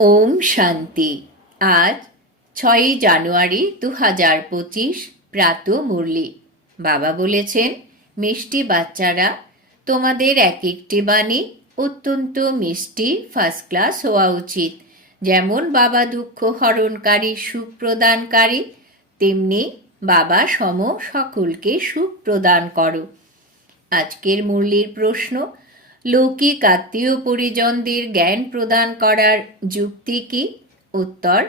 ওম শান্তি। আজ ছয়ই জানুয়ারি দু হাজার পঁচিশ, প্রাত মুরলি। বাবা বলেছেন, মিষ্টি বাচ্চারা, তোমাদের এক একটি বাণী অত্যন্ত মিষ্টি ফার্স্ট ক্লাস হওয়া উচিত। যেমন বাবা দুঃখ হরণকারী, সুখ প্রদানকারী, তেমনি বাবা সম সকলকে সুখ প্রদান করো। আজকের মুরলির প্রশ্ন লৌকিক আত্মীয় পরিজনদের জ্ঞান প্রদান করার যুক্তি কি? উত্তর,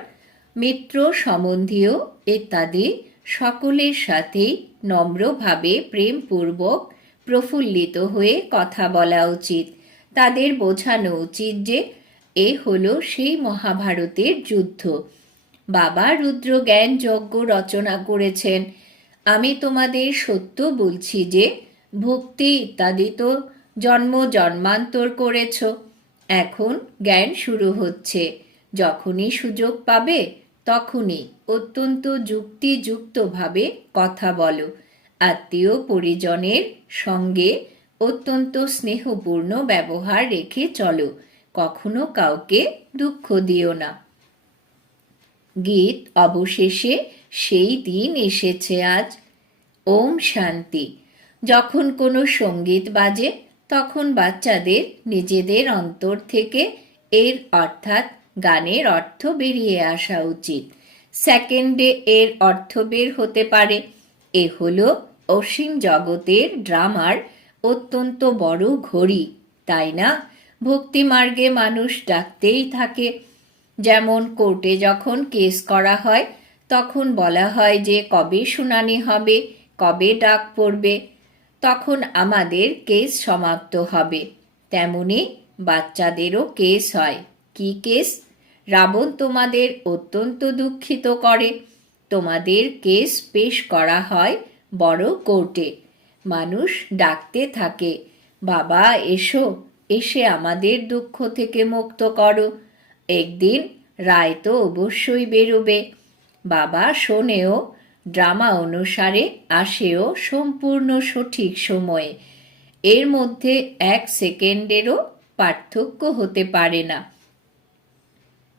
মিত্র সম্বন্ধীয় ইত্যাদি সকলের সাথেই নম্রভাবে প্রেমপূর্বক প্রফুল্লিত হয়ে কথা বলা উচিত। তাদের বোঝানো উচিত যে এ হলো সেই মহাভারতের যুদ্ধ। বাবা রুদ্র জ্ঞান যজ্ঞ রচনা করেছেন। আমি তোমাদের সত্য বলছি যে, ভক্তি ইত্যাদি তো জন্ম জন্মান্তর করেছ। এখন জ্ঞান শুরু হচ্ছে। যখনই সুযোগ পাবে, তখনই অত্যন্ত যুক্তিযুক্তভাবে কথা বলো। আত্মীয় পরিজনের সঙ্গে অত্যন্ত স্নেহপূর্ণ ব্যবহার রেখে চলো। কখনো কাউকে দুঃখ দিও না। গীত অবশেষে সেই দিন এসেছে আজ। ওম শান্তি। যখন কোনো সংগীত বাজে তখন বাচ্চাদের নিজেদের অন্তর থেকে এর অর্থাৎ গানের অর্থ বেরিয়ে আসা উচিত। সেকেন্ডে এর অর্থ বের হতে পারে। এ হল অসীম জগতের ড্রামার অত্যন্ত বড় ঘড়ি, তাই না? ভক্তিমার্গে মানুষ ডাকতেই থাকে। যেমন কোর্টে যখন কেস করা হয়, তখন বলা হয় যে কবে শুনানি হবে, কবে ডাক পড়বে। তখন আমাদের কেস সমাপ্ত হবে? তেমনি বাচ্চাদেরও কেস হয়। কি কেস? রাবণ তোমাদের অত্যন্ত দুঃখিত করে। তোমাদের কেস পেশ করা হয় বড় কোর্টে। মানুষ ডাকতে থাকে, বাবা, এসো, এসে আমাদের দুঃখ থেকে মুক্ত করো। একদিন রায় তো অবশ্যই বেরোবে। বাবা, শোনেও ড্রামা অনুসারে আসেও সম্পূর্ণ সঠিক সময়ে। এর মধ্যে এক সেকেন্ডেরও পার্থক্য হতে পারে না।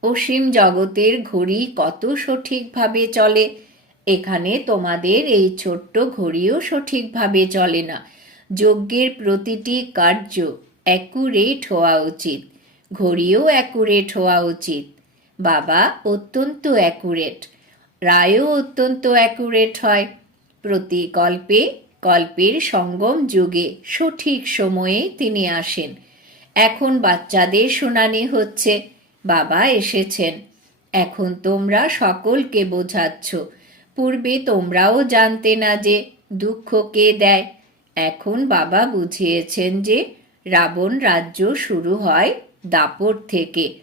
অসীম জগতের ঘড়ি কত সঠিকভাবে চলে? এখানে তোমাদের এই ছোট্ট ঘড়িও সঠিকভাবে চলে না। যজ্ঞের প্রতিটি কার্য অ্যাকুরেট হওয়া উচিত। ঘড়িও অ্যাকুরেট হওয়া উচিত। বাবা অত্যন্ত অ্যাকুরেট। রায়ও অত্যন্ত অ্যাকুরেট হয়। প্রতি কল্পে কল্পের সঙ্গম যুগে সঠিক সময়ে তিনি আসেন। এখন বাচ্চাদের শুনানি হচ্ছে, বাবা এসেছেন। এখন তোমরা সকলকে বোঝাচ্ছ। পূর্বে তোমরাও জানতে না যে দুঃখ কে দেয়। এখন বাবা বুঝিয়েছেন যে রাবণ রাজ্য শুরু হয় দাপট থেকে।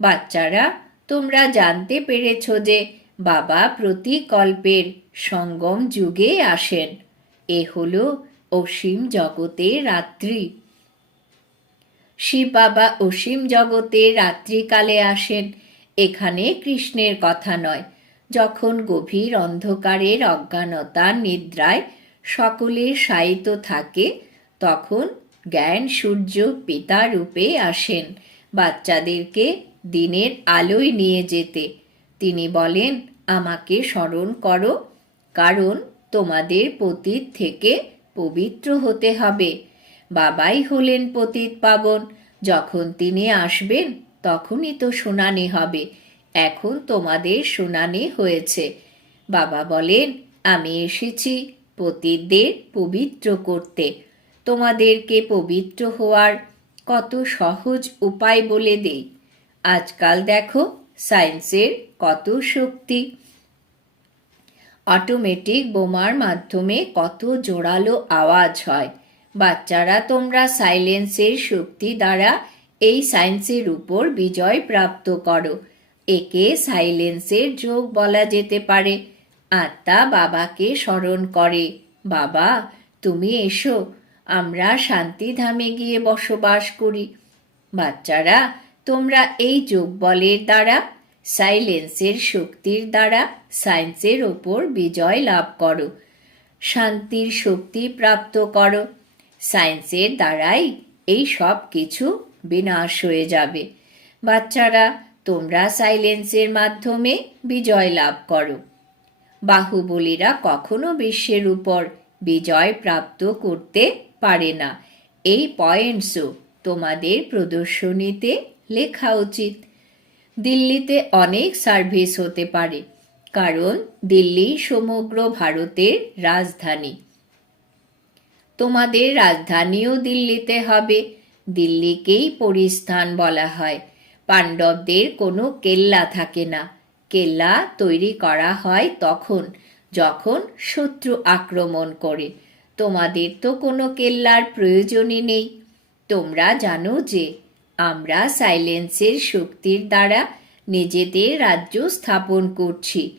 বাচ্চারা, তোমরা জানতে পেরেছ যে বাবা প্রতি কল্পের সঙ্গম যুগে আসেন। এ হলো অসীম জগতের রাত্রি। শিব বাবা অসীম জগতে রাত্রিকালে আসেন। এখানে কৃষ্ণের কথা নয়। যখন গভীর অন্ধকারের অজ্ঞানতা নিদ্রায় সকলে শায়িত থাকে, তখন জ্ঞান সূর্য পিতা রূপে আসেন। বাচ্চাদেরকে দিনের আলোয় নিয়ে যেতে। তিনি বলেন, আমাকে স্মরণ করো, কারণ তোমাদের পতীত থেকে পবিত্র হতে হবে। বাবাই হলেন পতীত পাবন। যখন তিনি আসবেন, তখনই তো শুনানি হবে। এখন তোমাদের শুনানি হয়েছে। বাবা বলেন, আমি এসেছি পতীতদের পবিত্র করতে। তোমাদেরকে পবিত্র হওয়ার কত সহজ উপায় বলে দেই। আজকাল দেখো সায়েন্সের কত শক্তি? অটোমেটিক বোমার মাধ্যমে কত জোরালো আওয়াজ হয়। বাচ্চারা, তোমরা সাইলেন্সের শক্তি দ্বারা এই সায়েন্সের উপর বিজয় প্রাপ্ত করো। একে সাইলেন্সের যোগ বলা যেতে পারে। আত্মা বাবাকে স্মরণ করে, বাবা, তুমি এসো, আমরা শান্তিধামে গিয়ে বসবাস করি। বাচ্চারা তোমরা এই যোগ বলের দ্বারা, সাইলেন্সের শক্তির দ্বারা, সায়েন্সের ওপর বিজয় লাভ করো, শান্তির শক্তি প্রাপ্ত করো। সায়েন্সের দ্বারাই এই সব কিছু বিনাশ হয়ে যাবে। বাচ্চারা, তোমরা সাইলেন্সের মাধ্যমে বিজয় লাভ করো। বাহুবলীরা কখনো বিশ্বের উপর বিজয় প্রাপ্ত করতে পারে না। এই পয়েন্টসও তোমাদের প্রদর্শনীতে লেখা উচিত। দিল্লিতে অনেক সার্ভিস হতে পারে, কারণ দিল্লি সমগ্র ভারতের রাজধানী। তোমাদের রাজধানীও দিল্লিতে হবে। দিল্লিকেই পরিস্থান বলা হয়। পাণ্ডবদের কোনো কেল্লা থাকে না। কেল্লা তৈরি করা হয় তখন, যখন শত্রু আক্রমণ করে। তোমাদের তো কোনো কেল্লার প্রয়োজনই নেই। তোমরা জানো যে আমরা সাইলেন্সের শক্তির দ্বারা নিজেদের রাজ্য স্থাপন করছি।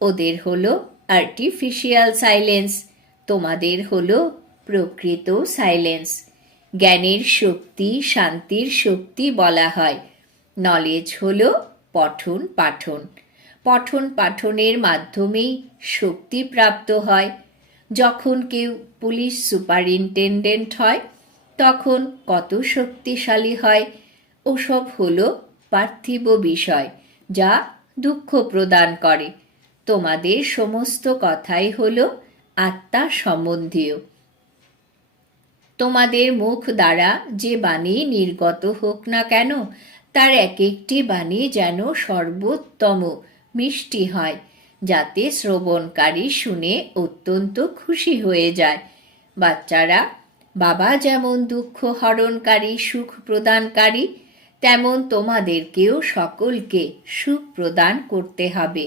ওদের হলো আর্টিফিশিয়াল সাইলেন্স তোমাদের হলো প্রকৃত সাইলেন্স জ্ঞানের শক্তি, শান্তির শক্তি বলা হয়। নলেজ হলো পঠন পাঠন। পঠন পাঠনের মাধ্যমেই শক্তি প্রাপ্ত হয়। যখন কেউ পুলিশ সুপারিনটেন্ডেন্ট হয় তখন কত শক্তিশালী হয়। ওসব হলো পার্থিব বিষয়, যা দুঃখ প্রদান করে। তোমাদের সমস্ত কথাই হল আত্মা সম্বন্ধীয়। তোমাদের মুখ দ্বারা যে বাণী নির্গত হোক না কেন, তার এক একটি বাণী যেন সর্বোত্তম মিষ্টি হয়, যাতে শ্রবণকারী শুনে অত্যন্ত খুশি হয়ে যায়। বাচ্চারা বাবা যেমন দুঃখ হরণকারী, সুখ প্রদানকারী, তেমন তোমাদেরকেও সকলকে সুখ প্রদান করতে হবে।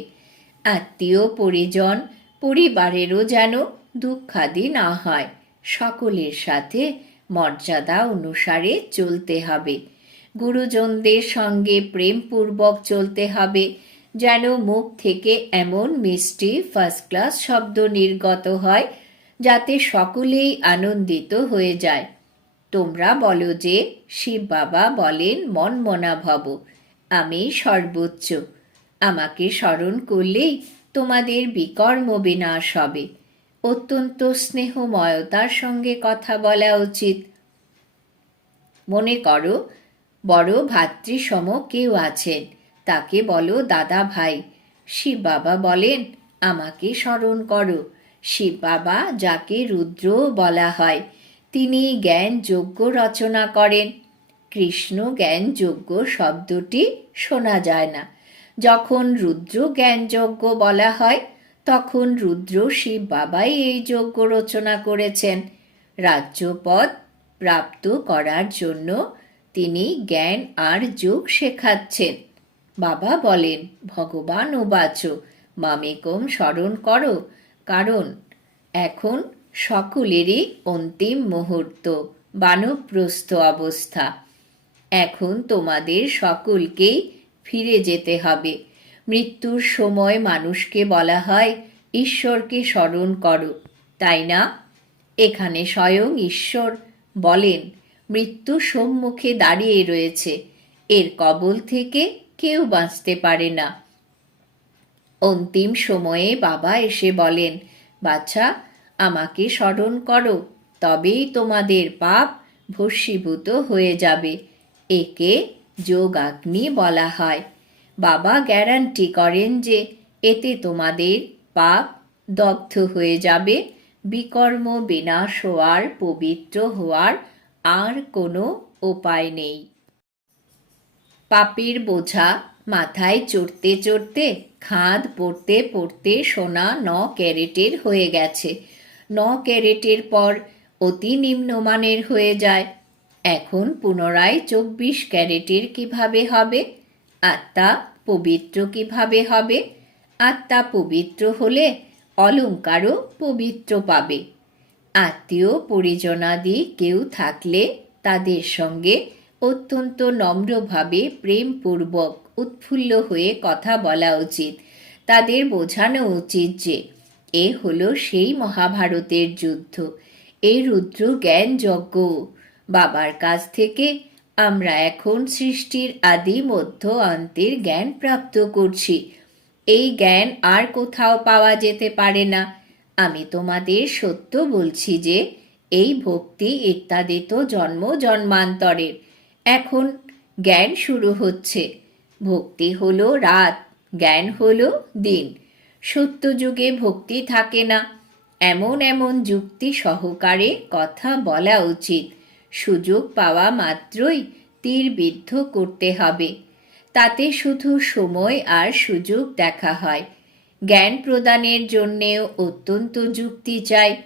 আত্মীয়, পরিজন, পরিবারেরও যেন দুঃখাদি না হয়, সকলের সাথে মর্যাদা অনুসারে চলতে হবে। গুরুজনদের সঙ্গে প্রেমপূর্বক চলতে হবে, যেন মুখ থেকে এমন মিষ্টি ফার্স্ট ক্লাস শব্দ নির্গত হয় যাতে সকলেই আনন্দিত হয়ে যায়। তোমরা বলো যে, শিব বাবা বলেন, মন মনা ভব আমি সর্বোচ্চ। আমাকে স্মরণ করলেই তোমাদের বিকর্ম বিনাশ হবে। অত্যন্ত স্নেহময়তার সঙ্গে কথা বলা উচিত। মনে করো, বড় ভাতৃসম কেউ আছেন। তাকে বলো, দাদা ভাই, শিব বাবা বলেন, আমাকে স্মরণ করো। শিব বাবা যাকে রুদ্র বলা হয়, তিনি জ্ঞান যজ্ঞ রচনা করেন। কৃষ্ণ জ্ঞান যজ্ঞ শব্দটি শোনা যায় না। যখন রুদ্র জ্ঞান যজ্ঞ বলা হয়, তখন রুদ্র শিব বাবাই এই যজ্ঞ রচনা করেছেন। রাজ্যপদ প্রাপ্ত করার জন্য তিনি জ্ঞান আর যোগ শেখাচ্ছেন। বাবা বলেন, ভগবান ও বাচো, মামেকম স্মরণ করো কারণ এখন সকলেরই অন্তিম মুহূর্ত, বানপ্রস্থ অবস্থা। এখন তোমাদের সকলকেই ফিরে যেতে হবে। মৃত্যুর সময় মানুষকে বলা হয়, ঈশ্বরকে স্মরণ করো। তাই না? এখানে স্বয়ং ঈশ্বর বলেন, মৃত্যু সম্মুখে দাঁড়িয়ে রয়েছে। এর কবল থেকে কেউ বাঁচতে পারে না। অন্তিম সময়ে বাবা এসে বলেন, বাচ্চা, আমাকে স্মরণ করো, তবেই তোমাদের পাপ ভস্মীভূত হয়ে যাবে। একে যোগাগ্নি বলা হয়। বাবা গ্যারান্টি করেন যে এতে তোমাদের পাপ দগ্ধ হয়ে যাবে। বিকর্ম বিনাশ হওয়ার, পবিত্র হওয়ার আর কোনো উপায় নেই। পাপের বোঝা মাথায় চড়তে চড়তে, খাদ পড়তে পড়তে সোনা ন ক্যারেটের হয়ে গেছে। ন ক্যারেটের পর অতি নিম্নমানের হয়ে যায়। এখন পুনরায় চব্বিশ ক্যারেটের কীভাবে হবে? আত্মা পবিত্র কীভাবে হবে? আত্মা পবিত্র হলে অলঙ্কারও পবিত্র পাবে। আত্মীয় পরিজনাদি কেউ থাকলে তাদের সঙ্গে অত্যন্ত নম্রভাবে প্রেমপূর্বক উৎফুল্ল হয়ে কথা বলা উচিত। তাদের বোঝানো উচিত যে, এ হলো সেই মহাভারতের যুদ্ধ। এই রুদ্র জ্ঞান যজ্ঞ বাবার কাছ থেকে আমরা এখন সৃষ্টির আদি মধ্য অন্তের জ্ঞান প্রাপ্ত করছি। এই জ্ঞান আর কোথাও পাওয়া যেতে পারে না। আমি তোমাদের সত্য বলছি যে, এই ভক্তি ইত্যাদি তো জন্ম জন্মান্তরের। এখন জ্ঞান শুরু হচ্ছে। ভক্তি হলো রাত, জ্ঞান হলো দিন। সত্য যুগে ভক্তি থাকে না। এমন এমন যুক্তি সহকারে কথা বলা উচিত। সুযোগ পাওয়া মাত্রই তীর বিদ্ধ করতে হবে। তাতে শুধু সময় আর সুযোগ দেখা হয়। জ্ঞান প্রদানের জন্যেও অত্যন্ত যুক্তি চাই।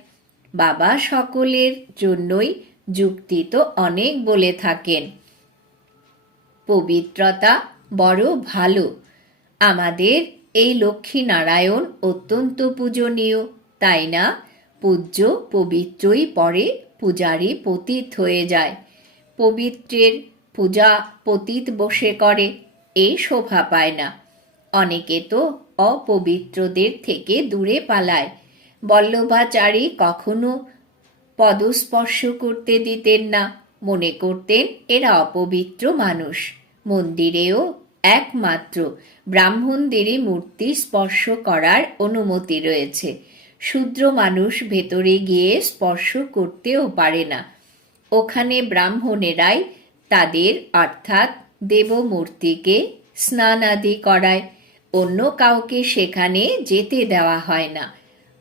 বাবা সকলের জন্যই যুক্তি তো অনেক বলে থাকেন। পবিত্রতা বড় ভালো। আমাদের এই লক্ষ্মী নারায়ণ অত্যন্ত পূজনীয়, তাই না? পূজ্য পবিত্রই পরে পূজারী পতীত হয়ে যায়। পবিত্রের পূজা পতীত বসে করে এই শোভা পায় না। অনেকে তো অপবিত্রদের থেকে দূরে পালায়। বল্লভাচারী কখনো পদস্পর্শ করতে দিতেন না। মনে করতেন এরা অপবিত্র মানুষ। মন্দিরেও একমাত্র ব্রাহ্মণদেরই মূর্তি স্পর্শ করার অনুমতি রয়েছে। শূদ্র মানুষ ভেতরে গিয়ে স্পর্শ করতেও পারে না। ওখানে ব্রাহ্মণেরাই তাদের, অর্থাৎ দেবমূর্তিকে স্নান আদি করায়। অন্য কাউকে সেখানে যেতে দেওয়া হয় না।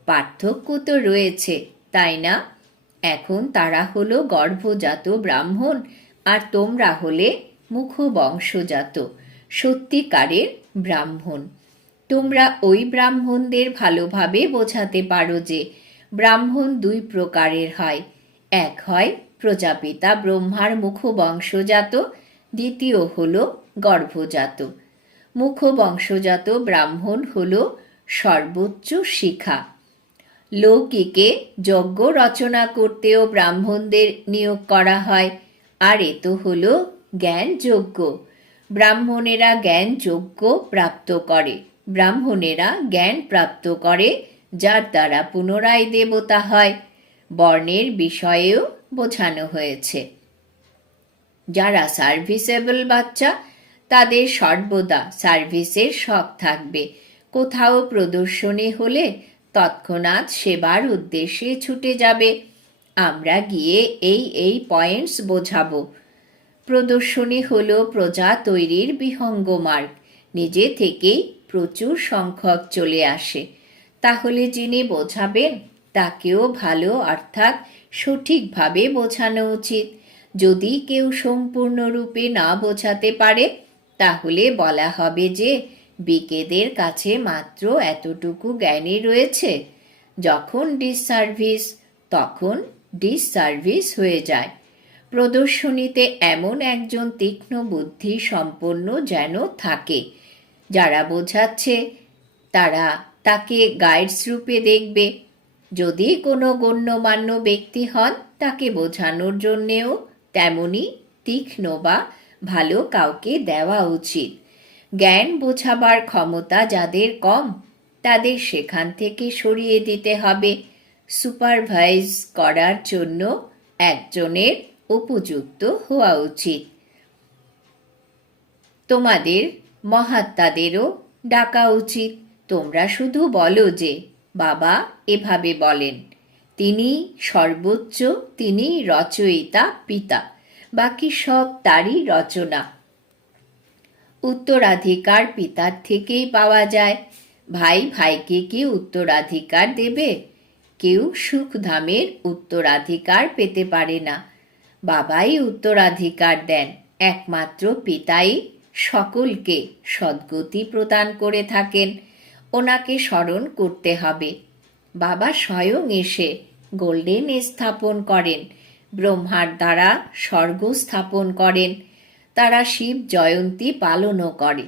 পার্থক্য তো রয়েছে, তাই না? এখন তারা হলো গর্ভজাত ব্রাহ্মণ, আর তোমরা হলে মুখবংশজাত, সত্যিকারের ব্রাহ্মণ। তোমরা ওই ব্রাহ্মণদের ভালোভাবে বোঝাতে পারো যে ব্রাহ্মণ দুই প্রকারের হয়। এক হয় প্রজাপিতা ব্রহ্মার মুখবংশজাত, দ্বিতীয় হল গর্ভজাত। মুখবংশজাত ব্রাহ্মণ হল সর্বোচ্চ শিখা। লৌকিকে যজ্ঞ রচনা করতেও ব্রাহ্মণদের নিয়োগ করা হয়। আর এ তো হল জ্ঞান যজ্ঞ ব্রাহ্মণেরা জ্ঞান যজ্ঞ প্রাপ্ত করে। ব্রাহ্মণেরা জ্ঞান প্রাপ্ত করে, যার দ্বারা পুনরায় দেবতা হয়। বর্ণের বিষয়েও বোঝানো হয়েছে। যারা সার্ভিসেবল বাচ্চা, তাদের সর্বদা সার্ভিসের শখ থাকবে। কোথাও প্রদর্শনী হলে তৎক্ষণাৎ সেবার উদ্দেশ্যে ছুটে যাবে। আমরা গিয়ে এই এই পয়েন্টস বোঝাবো। প্রদর্শনী হল প্রজা তৈরির বিহঙ্গ মার্গ। নিজে থেকেই প্রচুর সংখ্যক চলে আসে। তাহলে যিনি বোঝাবেন, তাকেও ভালো অর্থাৎ সঠিকভাবে বোঝানো উচিত। যদি কেউ সম্পূর্ণরূপে না বোঝাতে পারে, তাহলে বলা হবে যে বিকেদের কাছে মাত্র এতটুকু জ্ঞানই রয়েছে। যখন ডিসসার্ভিস, তখন ডিসসার্ভিস হয়ে যায়। প্রদর্শনীতে এমন একজন তীক্ষ্ণ বুদ্ধি সম্পন্ন যেন থাকে। যারা বোঝাচ্ছে, তারা তাকে গাইডস রূপে দেখবে। যদি কোনো গণ্যমান্য ব্যক্তি হন, তাকে বোঝানোর জন্যেও তেমনই তীক্ষ্ণ বা ভালো কাউকে দেওয়া উচিত। জ্ঞান বোঝাবার ক্ষমতা যাদের কম, তাদের সেখান থেকে সরিয়ে দিতে হবে। সুপারভাইজ করার জন্য একজনের উপযুক্ত হওয়া উচিত। তোমাদের মহাত্মাদেরও ডাকা উচিত। তোমরা শুধু বলো যে, বাবা এভাবে বলেন। তিনি সর্বোচ্চ, তিনি রচয়িতা পিতা, বাকি সব তারই রচনা। উত্তরাধিকার পিতার থেকেই পাওয়া যায়। ভাই ভাইকে কি উত্তরাধিকার দেবে? কেউ সুখধামের উত্তরাধিকার পেতে পারে না। বাবাই উত্তরাধিকার দেন। একমাত্র পিতাই সকলকে সদ্গতি প্রদান করে থাকেন। ওনাকে স্মরণ করতে হবে। বাবা স্বয়ং এসে গোল্ডেন স্থাপন করেন। ব্রহ্মার দ্বারা স্বর্গ স্থাপন করেন। তারা শিব জয়ন্তী পালনও করে।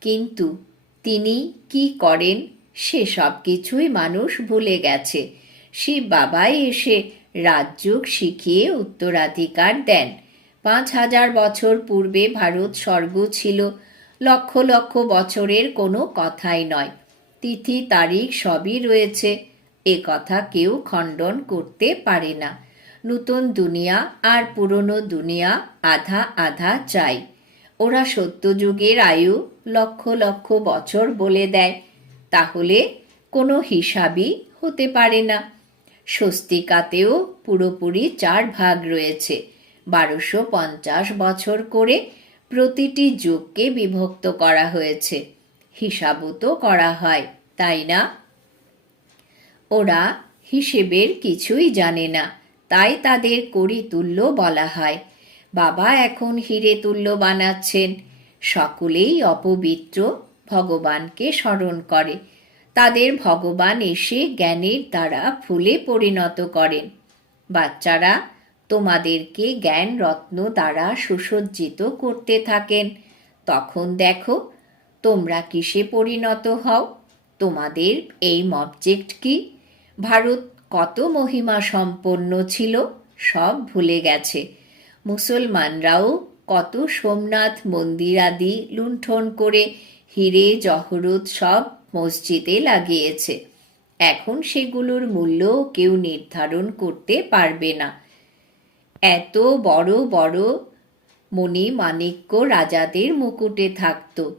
কিন্তু তিনি কি করেন, সে সব কিছুই মানুষ ভুলে গেছে। শিব বাবাই এসে রাজযোগ শিখিয়ে উত্তরাধিকার দেন। পাঁচ হাজার বছর পূর্বে ভারত স্বর্গ ছিল। লক্ষ লক্ষ বছরের কোনো কথাই নয়। তিথি, তারিখ সবই রয়েছে। এ কথা কেউ খণ্ডন করতে পারে না। নতুন দুনিয়া আর পুরনো দুনিয়া আধা আধা চাই। ওরা সত্যযুগের আয়ু লক্ষ লক্ষ বছর বলে দেয়। তাহলে কোনো হিসাবই হতে পারে না। স্বস্তিকাতেও পুরোপুরি চার ভাগ রয়েছে। বারোশো পঞ্চাশ বছর করে প্রতিটি যুগকে বিভক্ত করা হয়েছে। হিসাবও তো করা হয়, তাই না? ওরা হিসেবের কিছুই জানে না, তাই তাদের করিতুল্য বলা হয়। বাবা এখন হিরে তুল্য বানাচ্ছেন। সকলেই অপবিত্র, ভগবানকে স্মরণ করে। তাদের ভগবান এসে জ্ঞানের দ্বারা ফুলে পরিণত করেন। বাচ্চারা তোমাদেরকে জ্ঞান রত্ন দ্বারা সুসজ্জিত করতে থাকেন। তখন দেখো, তোমরা কিসে পরিণত হও? তোমাদের এই অবজেক্ট কি? ভারত কত মহিমা সম্পন্ন ছিল, সব ভুলে গেছে। মুসলমানরাও কত সোমনাথ মন্দির আদি লুণ্ঠন করে হিরে জহরত সব মসজিদে লাগিয়েছে। এখন সেগুলোর মূল্য কেউ নির্ধারণ করতে পারবে না। এত বড় বড় মণি মাণিক্য রাজাদের মুকুটে থাকত।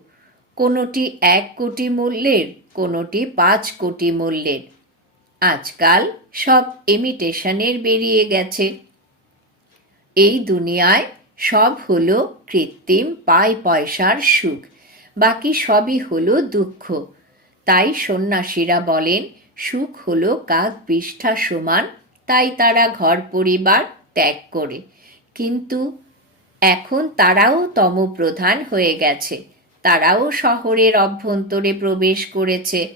কোনোটি এক কোটি মূল্যের, কোনোটি পাঁচ কোটি মূল্যের। আজকাল সব ইমিটেশনের বেরিয়ে গেছে। এই দুনিয়ায় সব হলো কৃত্রিম পায় পয়সার সুখ, বাকি সবই হলো দুঃখ। তাই সন্ন্যাসীরা বলেন, সুখ হল কাক বিষ্ঠা সমান, তাই তারা ঘর পরিবার ত্যাগ করে। কিন্তু এখন তারাও তমপ্রধান হয়ে গেছে। তারাও শহরের অভ্যন্তরে প্রবেশ করেছে।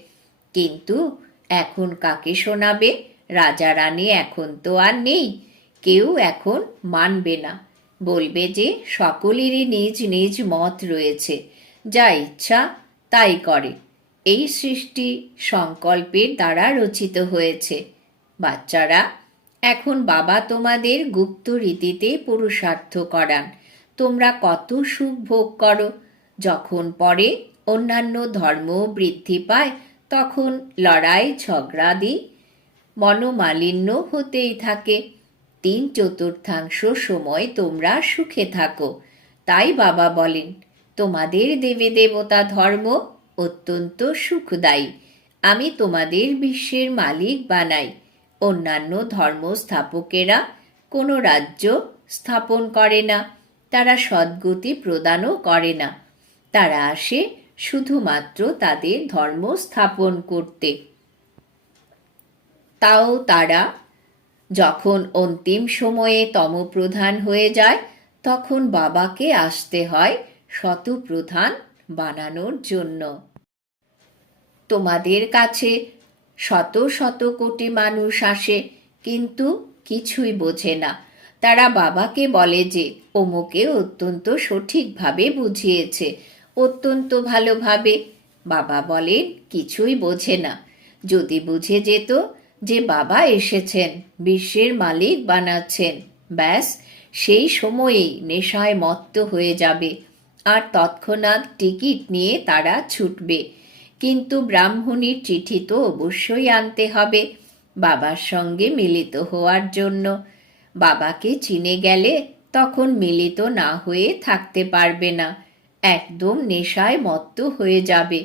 কিন্তু এখন কাকে শোনাবে? রাজা রানী এখন তো আর নেই। কেউ এখন মানবে না। বলবে যে সকলেরই নিজ নিজ মত রয়েছে। যা ইচ্ছা তাই করে। এই সৃষ্টি সংকল্পের দ্বারা রচিত হয়েছে। বাচ্চারা, এখন বাবা তোমাদের গুপ্ত রীতিতে পুরুষার্থ করান। তোমরা কত সুখ ভোগ করো। যখন পরে অন্যান্য ধর্ম বৃদ্ধি পায়, তখন লড়াই ঝগড়াদি মনোমালিন্য হতেই থাকে। তিন চতুর্থাংশ সময় তোমরা সুখে থাকো। তাই বাবা বলেন, তোমাদের দেবে দেবতা ধর্ম অত্যন্ত সুখদায়ী। আমি তোমাদের বিশ্বের মালিক বানাই। অন্যান্য ধর্ম স্থাপকেরা কোনো রাজ্য স্থাপন করে না। তারা সদ্গতি প্রদানও করে না। তারা আসে শুধুমাত্র তাদের ধর্ম স্থাপন করতে। তাও তারা যখন অন্তিম সময়ে তমপ্রধান হয়ে যায়, তখন বাবাকে আসতে হয় শতপ্রধান বানানোর জন্য। তোমাদের কাছে শত শত কোটি মানুষ আসে, কিন্তু কিছুই বোঝে না। তারা বাবাকে বলে যে, অমুকে অত্যন্ত সঠিকভাবে বুঝিয়েছে, অত্যন্ত ভালোভাবে। বাবা বলেন, কিছুই বোঝে না। যদি বুঝে যেত যে বাবা এসেছেন, বিশ্বের মালিক বানাচ্ছেন, ব্যাস সেই সময়েই নেশায় মত্ত হয়ে যাবে। আর তৎক্ষণাৎ টিকিট নিয়ে তারা ছুটবে। কিন্তু ব্রাহ্মণীর চিঠি তো অবশ্যই আনতে হবে, বাবার সঙ্গে মিলিত হওয়ার জন্য। বাবাকে চিনে গেলে তখন মিলিত না হয়ে থাকতে পারবে না, একদম নেশায় মত্ত হয়ে যাবে।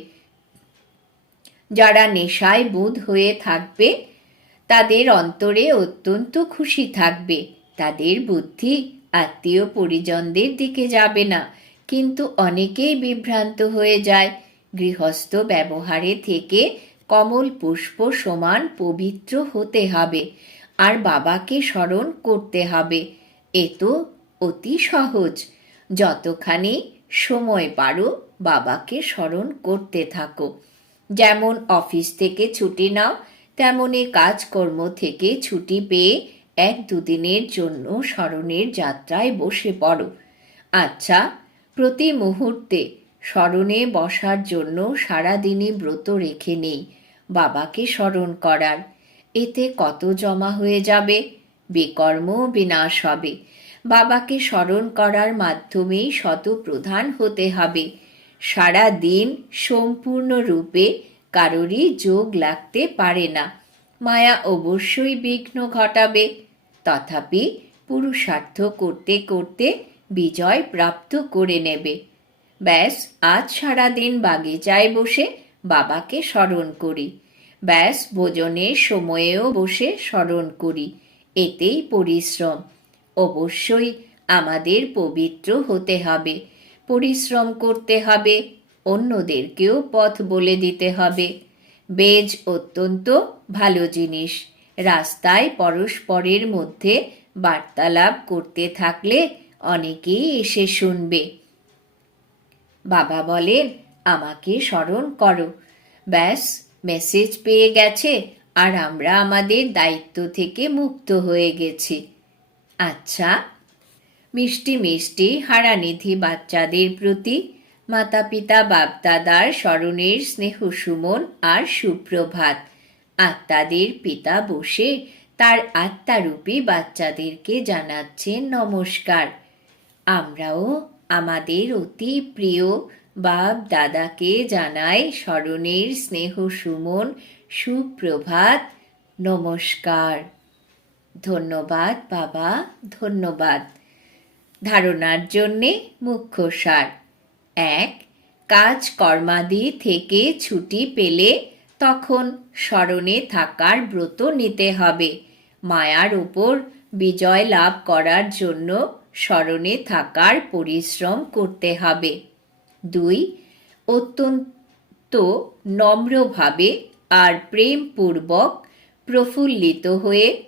যারা নেশায় বুধ হয়ে থাকবে, তাদের অন্তরে অত্যন্ত খুশি থাকবে, তাদের বুদ্ধি আত্মীয় পরিজনদের দিকে যাবে না। কিন্তু অনেকেই বিভ্রান্ত হয়ে যায়। গৃহস্থ ব্যবহারে থেকে কমল পুষ্প সমান পবিত্র হতে হবে, আর বাবাকে স্মরণ করতে হবে। এ তো অতি সহজ। যতখানি সময় পারো বাবাকে স্মরণ করতে থাকো। যেমন অফিস থেকে ছুটি নাও, তেমনি কাজকর্ম থেকে ছুটি পেয়ে এক দুদিনের জন্য স্মরণের যাত্রায় বসে পড়ো। আচ্ছা প্রতি মুহূর্তে স্মরণে বসার জন্য সারাদিনই ব্রত রেখে নেই, বাবাকে স্মরণ করার। এতে কত জমা হয়ে যাবে? বিকর্ম বিনাশ হবে। বাবাকে স্মরণ করার মাধ্যমেই শতপ্রধান হতে হবে। সারা দিন সম্পূর্ণরূপে কারোরই যোগ লাগতে পারে না। মায়া অবশ্যই বিঘ্ন ঘটাবে। তথাপি পুরুষার্থ করতে করতে বিজয় প্রাপ্ত করে নেবে। ব্যাস, আজ সারাদিন বাগিচায় বসে বাবাকে স্মরণ করি। ব্যাস, ভোজনের সময়েও বসে স্মরণ করি। এতেই পরিশ্রম। অবশ্যই আমাদের পবিত্র হতে হবে। পরিশ্রম করতে হবে, অন্যদেরকেও পথ বলে দিতে হবে। বেজ অত্যন্ত ভালো জিনিস। রাস্তায় পরস্পরের মধ্যে বার্তালাপ করতে থাকলে অনেকেই এসে শুনবে। বাবা বলেন, আমাকে স্মরণ করো। ব্যাস মেসেজ পেয়ে গেছে আর আমরা আমাদের দায়িত্ব থেকে মুক্ত হয়ে গেছি। আচ্ছা মিষ্টি মিষ্টি হারানিধি বাচ্চাদের প্রতি মাতা পিতা বাপদাদার স্মরণের স্নেহ সুমন আর সুপ্রভাত। আত্মাদের পিতা বসে তার আত্মারূপী বাচ্চাদেরকে জানাচ্ছেন নমস্কার। আমরাও আমাদের অতি প্রিয় বাপ দাদাকে জানাই স্মরণের স্নেহ সুমন, সুপ্রভাত, নমস্কার। ধন্যবাদ বাবা, ধন্যবাদ। ধারণার জন্যে মুখ্য সার। এক কাজ কর্মাদি থেকে ছুটি পেলে তখন স্মরণে থাকার ব্রত নিতে হবে। মায়ার উপর বিজয় লাভ করার জন্য স্মরণে থাকার পরিশ্রম করতে হবে। দুই, অত্যন্ত নম্রভাবে আর প্রেমপূর্বক প্রফুল্লিত হয়ে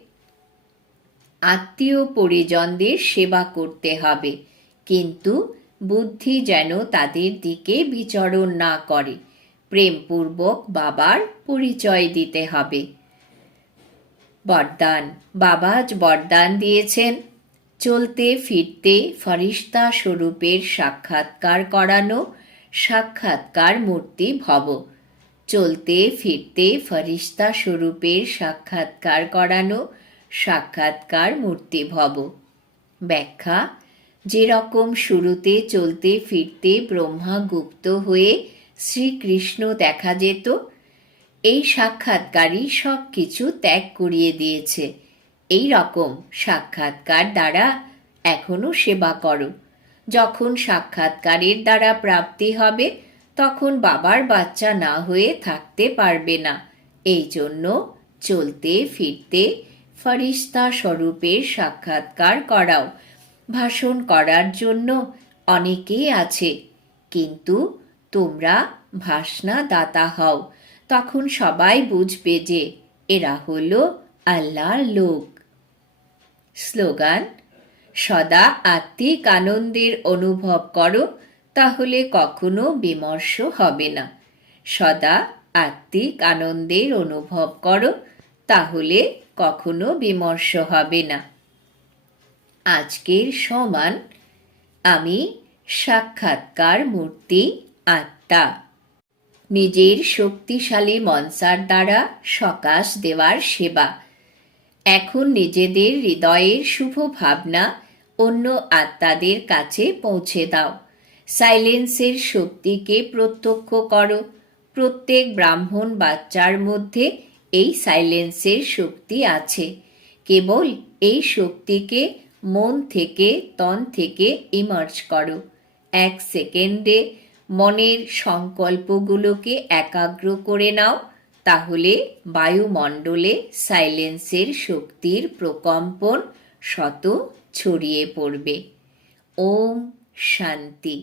আত্মীয় পরিজনদের সেবা করতে হবে। কিন্তু বুদ্ধি যেন তাদের দিকে বিচরণ না করে। প্রেমপূর্বক বাবার পরিচয় দিতে হবে। বরদান, বাবা আজ বরদান দিয়েছেন। চলতে ফিরতে ফরিস্তা স্বরূপের সাক্ষাৎকার করানো, সাক্ষাৎকার মূর্তি ভব। চলতে ফিরতে ফরিস্তা স্বরূপের সাক্ষাৎকার করানো, সাক্ষাৎকার মূর্তি ভব। ব্যাখ্যা, যেরকম শুরুতে চলতে ফিরতে ব্রহ্মা গুপ্ত হয়ে শ্রীকৃষ্ণ দেখা যেত, এই সাক্ষাৎকারই সব কিছু ত্যাগ করিয়ে দিয়েছে। এই রকম সাক্ষাৎকার দ্বারা এখনও সেবা করো। যখন সাক্ষাৎকারের দ্বারা প্রাপ্তি হবে, তখন বাবার বাচ্চা না হয়ে থাকতে পারবে না। এই জন্য চলতে ফিরতে ফরিস্তা স্বরূপের সাক্ষাৎকার করাও। ভাষণ করার জন্য অনেকেই আছে, কিন্তু তোমরা ভাসনা দাতা হও। তখন সবাই বুঝবে যে এরা হলো আল্লাহর লোক। স্লোগান, সদা আত্মিক আনন্দের অনুভব করো, তাহলে কখনো বিমর্ষ হবে না। সদা আত্মিক আনন্দের অনুভব করো, তাহলে কখনো বিমর্ষ হবে না। আজকের সমান, আমি সাক্ষাৎকার মূর্তি আত্মা। নিজের শক্তিশালী মনসার দ্বারা সকাশ দেওয়ার সেবা। এখন নিজেদের হৃদয়ের শুভ ভাবনা অন্য আত্মাদের কাছে পৌঁছে দাও। সাইলেন্সের শক্তিকে প্রত্যক্ষ করো। প্রত্যেক ব্রাহ্মণ বাচ্চার মধ্যে এই সাইলেন্সের শক্তি আছে। কেবল এই শক্তিকে মন থেকে, তন থেকে ইমার্জ করো। এক সেকেন্ডে মনের সংকল্পগুলোকে একাগ্র করে নাও। তাহলে বায়ুমণ্ডলে সাইলেন্সের শক্তির প্রকম্পন শত ছড়িয়ে পড়বে। ওম শান্তি।